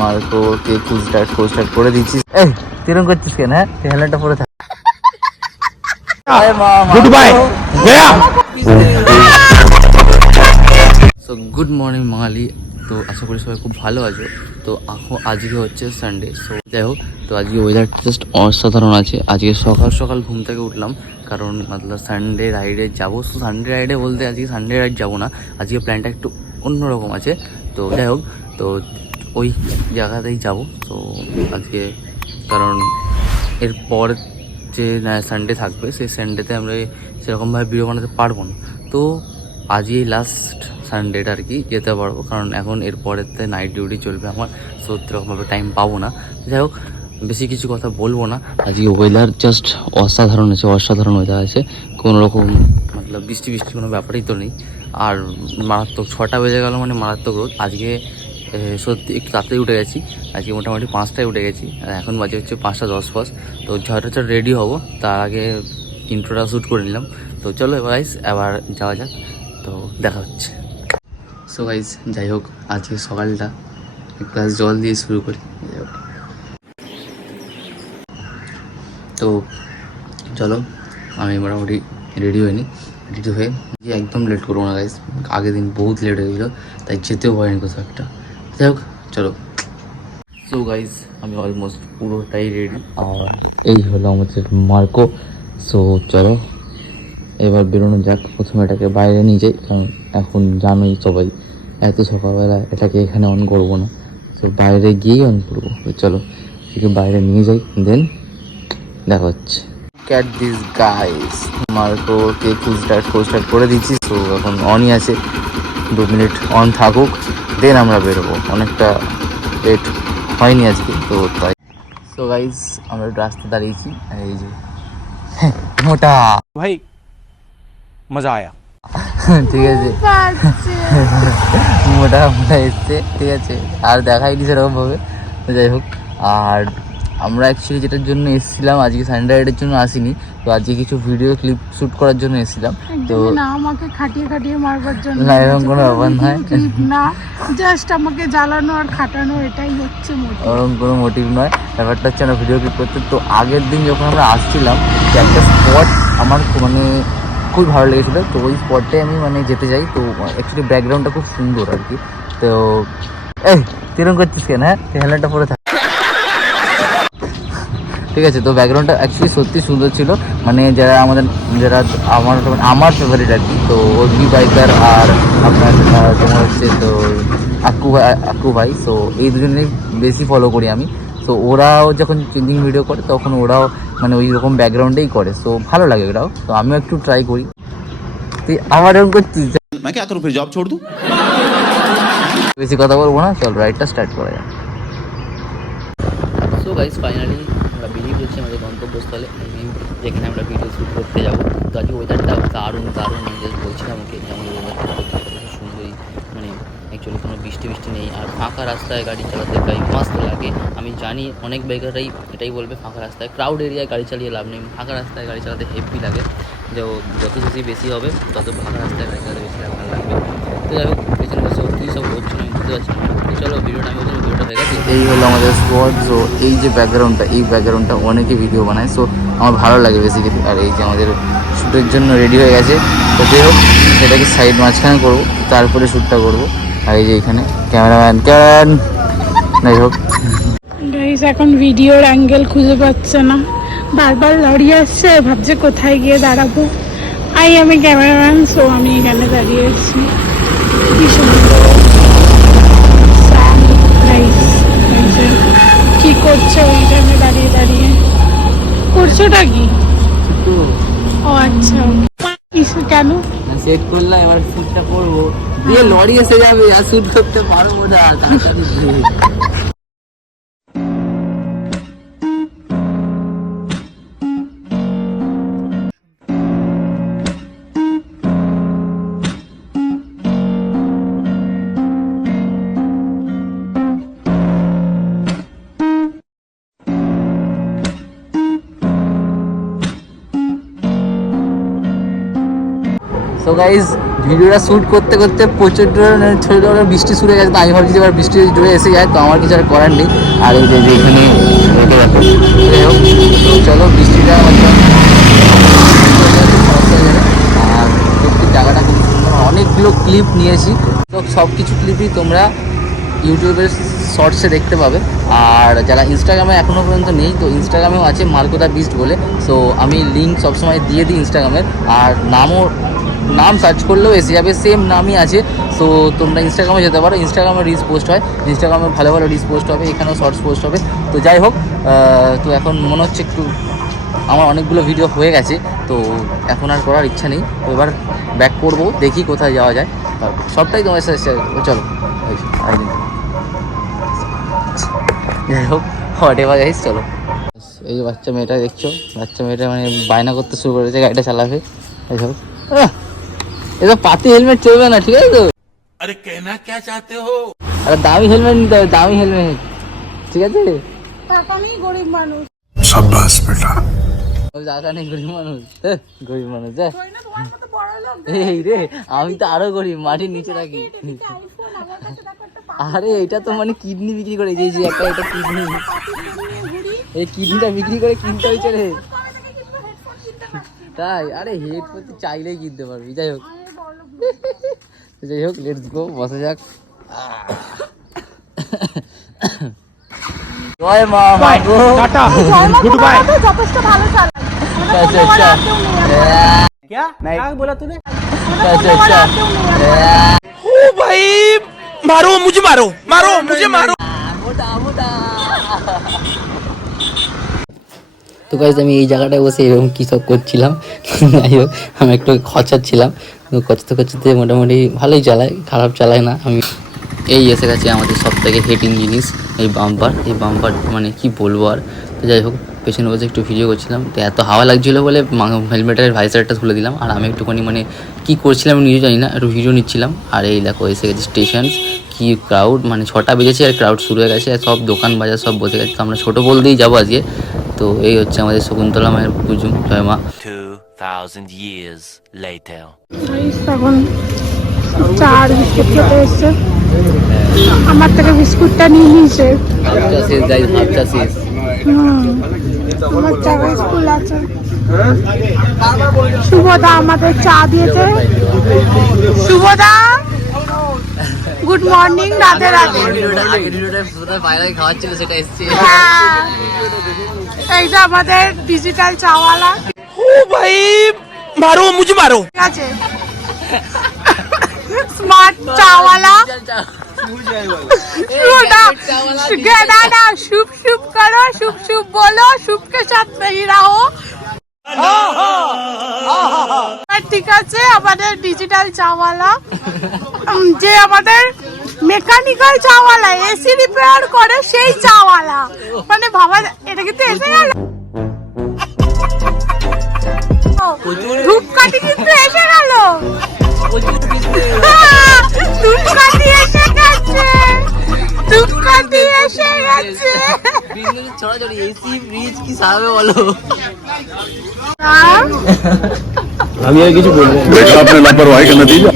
Marco কে ফুল start করে দিচ্ছিস। এই তিরম করছিস কেন? হ্যাঁ হেলমেটটা পরে থাক। গুড বাই গয়া। So good morning Bangali. তো আশা করি সবাই খুব ভালো আছো। তো আজকে হচ্ছে সানডে। সো যাই হোক, তো আজকে ওয়েদার জাস্ট অসাধারণ আছে। আজকে সকাল সকাল ঘুম থেকে উঠলাম, কারণ মতলব সানডে রাইডে যাবো। সো সানডে রাইডে বলতে আজকে সানডে রাইড যাবো না, আজকে প্ল্যানটা একটু অন্যরকম আছে। তো যাই হোক, তো ওই জায়গাতেই যাব। তো আজকে কারণ এরপর যে সানডে থাকবে, সেই সানডেতে আমরা সেরকমভাবে ভিডিও বানাতে পারবো না। তো আজই লাস্ট সানডেটা আর কি যেতে পারবো, কারণ এখন এরপরেতে নাইট ডিউটি চলবে আমার। সো সেরকমভাবে টাইম পাবো না। যাই হোক, বেশি কিছু কথা বলবো না। আজকে ওয়েদার জাস্ট অসাধারণ আছে, অসাধারণ ওয়েদার আছে। কোনো রকম মতলব বৃষ্টি কোনো ব্যাপারই তো নেই। আর মারাত্মক 6টা বেজে গেল মানে মারাত্মক রোদ। আজকে সত্যি একটু তাড়াতাড়ি উঠে গেছি, আজকে মোটামুটি 5টায় উঠে গেছি। আর এখন বাজে হচ্ছে 5টা 10 পাস। তো ঝড়টা রেডি হব, তার আগে ইন্ট্রোটা শ্যুট করে নিলাম। তো চলো গাইস এবার যাওয়া যাক, তো দেখা হচ্ছে। সো গাইস যাই হোক, আজকে সকালটা এক গ্লাস জল দিয়ে শুরু করি। যাই হোক, তো চলো আমি মোটামুটি রেডি হইনি, রেডি হয়ে একদম লেট করবো না গাইস। আগের দিন বহুত লেট হয়ে গেছিলো, তাই যেতেও পারিনি কোথাও একটা। যাই হোক চলো। সো গাইস আমি অলমোস্ট পুরোটাই রেডি, আর এই হলো আমাদের মার্কো। সো চলো এবার বেরোনো যাক। প্রথমে এটাকে বাইরে নিয়ে যাই, কারণ এখন জানোই সবাই এত সকালবেলা এটাকে এখানে অন করবো না। সো বাইরে গিয়েই অন করবো। তো চলো এটাকে বাইরে নিয়ে যাই, দেন দেখা হচ্ছে। ক্যাট দিস গাইস, মার্কোকে ফুল স্টার্ট করে দিচ্ছি। সো এখন অনই আছে, 2 মিনিট অন থাকুক, দেন আমরা বেরোবো। অনেকটা লেট হয়নি আজকে, তো তাই। সো গাইস আমরা রাস্তা দাঁড়িয়েছি, এই যে মোটা ভাই মজা আয়া। ঠিক আছে, মোটা এসছে, ঠিক আছে, আর দেখাইনি সেরকমভাবে। যাই হোক, আর আমরা অ্যাকচুয়ালি যেটার জন্য এসেছিলাম, আজকে সানডে রাইডের জন্য আসিনি। তো আজকে কিছু ভিডিও ক্লিপ শ্যুট করার জন্য এসেছিলাম। তো না আমাকে খাটিয়ে মারবার জন্য না, এরকম কোনো ব্যাপার নয়, না, জাস্ট আমাকে জ্বালানো আর খাটানো, এটাই হচ্ছে মোটিভ। ওরকম কোনো মোটিভ নয়। ব্যাপারটা হচ্ছে না ভিডিও ক্লিপ করতে। তো আগের দিন যখন আমরা আসছিলাম, একটা স্পট আমার খুবই ভালো লেগেছিলো। তো ওই স্পটটাই আমি যেতে চাই। তো অ্যাকচুয়ালি ব্যাকগ্রাউন্ডটা খুব সুন্দর আর কি। তো এই তিরম করছিস কেন? হ্যাঁ হেলমেটটা পরে থাক, ঠিক আছে। তো ব্যাকগ্রাউন্ডটা অ্যাকচুয়ালি সত্যি সুন্দর ছিল। যারা আমার ফেভারিট আর কি। তো অগ্নি বাইকার আর আপনার তোমার হচ্ছে তো আক্কু ভাই। সো এই দুজনেই বেশি ফলো করি আমি। সো ওরাও যখন চেঞ্জিং ভিডিও করে, তখন ওরাও ওই রকম ব্যাকগ্রাউন্ডেই করে। সো ভালো লাগে ওরাও। তো আমিও একটু ট্রাই করি। তুই আমার এরকম করছিস, मैं क्या करूं फिर जॉब छोड़ दूं? বেশি কথা বলবো না, চল রাইডটা স্টার্ট করা যাক। সো গাইস ফাইনালি আমরা বেরিয়ে পড়েছি আমাদের গন্তব্যস্থলে, যেখানে আমরা ভিডিও শ্যুট করতে যাবো। তো আজকে ওয়েদারটা দারুণ আমি জাস্ট বলছিলাম ওকে যে আমাদের ওয়েদারটা খুব সুন্দরই, অ্যাকচুয়ালি কোনো বৃষ্টি নেই। আর ফাঁকা রাস্তায় গাড়ি চালাতে গাড়ি মাস্ত লাগে। আমি জানি অনেক বাইকাররাই এটাই বলবে, ফাঁকা রাস্তায় ক্রাউড এরিয়ায় গাড়ি চালিয়ে লাভ নেই, ফাঁকা রাস্তায় গাড়ি চালাতে হেভি লাগে। যত সিসি বেশি হবে, তত ফাঁকা রাস্তায় গাড়ি চালাতে বেশি ভালো লাগবে। তো যাই হোক, পেছনে বসে কী সব হচ্ছে আমি বুঝতে পারছি না। তো চলো ভিডিওটা আমি বলছি, ভিডিওটা হয়ে গেছে। এই হলো আমাদের স্পট। সো এই যে ব্যাকগ্রাউন্ডটা অনেকে ভিডিও বানায়। সো আমার ভালো লাগে বেসিক্যালি। আর এই যে আমাদের শ্যুটের জন্য রেডি হয়ে গেছে। তো যাই হোক, সেটাকে সাইড মাঝখানে করবো, তারপরে শ্যুটটা করবো। আর এই যে এখানে ক্যামেরাম্যান যাই হোক, গাইস এখন ভিডিওর অ্যাঙ্গেল খুঁজে পাচ্ছে না, বারবার দাঁড়িয়ে আসছে, ভাবছে কোথায় গিয়ে দাঁড়াবো। আমি ক্যামেরাম্যান, সো আমি এখানে দাঁড়িয়ে আছি। কি সুন্দর কি করছে ওইখানে দাঁড়িয়ে করছোটা কি? ও আচ্ছা, কেন সেট করলাম, এবার শ্যুটটা করবো। দিয়ে লরি এসে যাবে আর শ্যুট করতে পারবো না, তাড়াতাড়ি সো গাইজ ভিডিওটা শ্যুট করতে করতে প্রচণ্ড ছোটো ছোটো বৃষ্টি শুরু হয়ে গেছে, তো আমি ভাবছি যে এবার বৃষ্টি জুড়ে এসে যায়, তো আমার কিছু আর করার নেই। আর এই যে এখানে রেখে দেখো, যাই হোক তো চলো বৃষ্টিটা হয়তো আর সত্যি জায়গাটা খুব সুন্দর, অনেকগুলো ক্লিপ নিয়েছি, তো সব কিছু ক্লিপই তোমরা ইউটিউবের শর্টসে দেখতে পাবে। আর যারা ইনস্টাগ্রামে এখনও পর্যন্ত নেই, তো ইনস্টাগ্রামেও আছে মার্কোদা বিস্ট বলে, সো আমি লিঙ্ক সবসময় দিয়ে দিই ইনস্টাগ্রামের, আর নাম সার্চ করলেও এসে যাবে, সেম নামই আছে। সো তোমরা ইনস্টাগ্রামে যেতে পারো, ইনস্টাগ্রামে রিলস পোস্ট হয়, ইনস্টাগ্রামে ভালো ভালো রিলস পোস্ট হবে, এখানেও শর্টস পোস্ট হবে। তো যাই হোক, তো এখন মনে হচ্ছে একটু আমার অনেকগুলো ভিডিও হয়ে গেছে, তো এখন আর করার ইচ্ছা নেই, তো এবার ব্যাক করবো, দেখি কোথায় যাওয়া যায়, সবটাই তোমার সাথে শেয়ার করবো। চলো আরেকদিন, যাই হোক হোয়াট এভার গাইস, চলো। এই যে বাচ্চা মেয়েটা দেখছো, বাচ্চা মেয়েটা মানে বায়না করতে শুরু করেছে, গাড়িটা চালাবে। এই হোক, এটা পাতি হেলমেট চলবে না, ঠিক আছে তো? अरे कहना क्या चाहते हो? আরে দামি হেলমেট নিতে হবে, দামি হেলমেট, ঠিক আছে? টাকা নেই, গরিব মানুষ। शाबाश बेटा। টাকা নেই, গরিব মানুষ, গরিব মানুষ যা। কই না তোমার মতো বড় লোক, এই রে, আমি তো আরো গরিব, মাটির নিচে থাকি। আইফোন আমার কাছে দেখো একটা আরে এটা তো মানে কিডনি বিক্রি করে, এই যে একটা এটা কিডনি, পাতি নিয়ে ঘুরি, এই কিডনিটা বিক্রি করে কিনতে হয়েছে রে। কবে থেকে কিন্তু হেডফোন কিনতে পারছি। তাই? আরে হেডফোন তুই চাইলেই কিনতে পারবি। যাই হোক, আমি বড় লোক। যাই হোক, লেটস গো, বসা যাক। জয় মা মাগো, टाटा জয় মা गुड बाय। তো যথেষ্ট ভালো চালায়। আচ্ছা আচ্ছা, क्या क्या बोला तूने? আচ্ছা আচ্ছা, ओ भाई मारो मुझे, मारो मारो मुझे, मारो। তো গাইজ আমি এই জায়গাটায় বসে এরকম কী সব করছিলাম, যাই হোক আমি একটু খচাচ্ছিলাম, তো খচাতে খচাতে মোটামুটি ভালোই চালায়, খারাপ চালায় না। আমি এই এসে গেছি আমাদের সব থেকে হেটিং জিনিস, এই বাম্পার মানে কি বলবো আর। তো যাই হোক, পেছনে বসে একটু ভিডিও করছিলাম, তো এত হাওয়া লাগছিলো বলে হেলমেটের ভাইজারটা খুলে দিলাম, আর আমি একটুখানি মানে কী করছিলাম আমি নিজেও জানি না, একটু ভিডিও নিচ্ছিলাম। আর এই দেখো এসে গেছে স্টেশন, কি ক্রাউড, মানে 6টা বেজেছে আর ক্রাউড শুরু হয়ে গেছে, আর সব দোকান বাজার সব বসে গেছে। তো আমরা ছোটো বলতেই যাবো আজকে। তো এই হচ্ছে আমাদের শকুন্তলা মায়ের পুজো, জয় মা। 2000 years later. তখন চা আর বিস্কুট খেতে এসছে, আমার থেকে বিস্কুটটা নিয়ে নিয়েছে। হাফটা শেষ, যাই হাফটা শেষ। আমার চা স্কুল আছে। শুভদা আমাদের চা দিয়েছে। শুভদা গুড মর্নিং, রাধে রাধে। খাওয়াচ্ছিল সেটা এসছে। হ্যাঁ, এইটা আমাদের ডিজিটাল চাওয়ালা, ओ भाई मारो मुझे, मारो। ঠিক আছে? স্মার্ট চাওয়ালা। ना शुभ शुभ करो, शुभ शुभ बोलो, शुभ के साथ नहीं रहो। ঠিক আছে, আমাদের ডিজিটাল চাওয়ালা, যে আমাদের মেকানিক্যাল চাওয়ালা, এসি রিপেয়ার করে সেই চাওয়ালা, মানে ভাবা এটা কিন্তু এসে গেল। ধূপকাঠি কিন্তু এসে গেল, ধূপকাঠি এসে গেছে, ধূপকাঠি এসে গেছে। ছড়াছড়ি এসি ফ্রিজ কি সারাবে বলো? देखा आपने लापरवाही का नतीजा।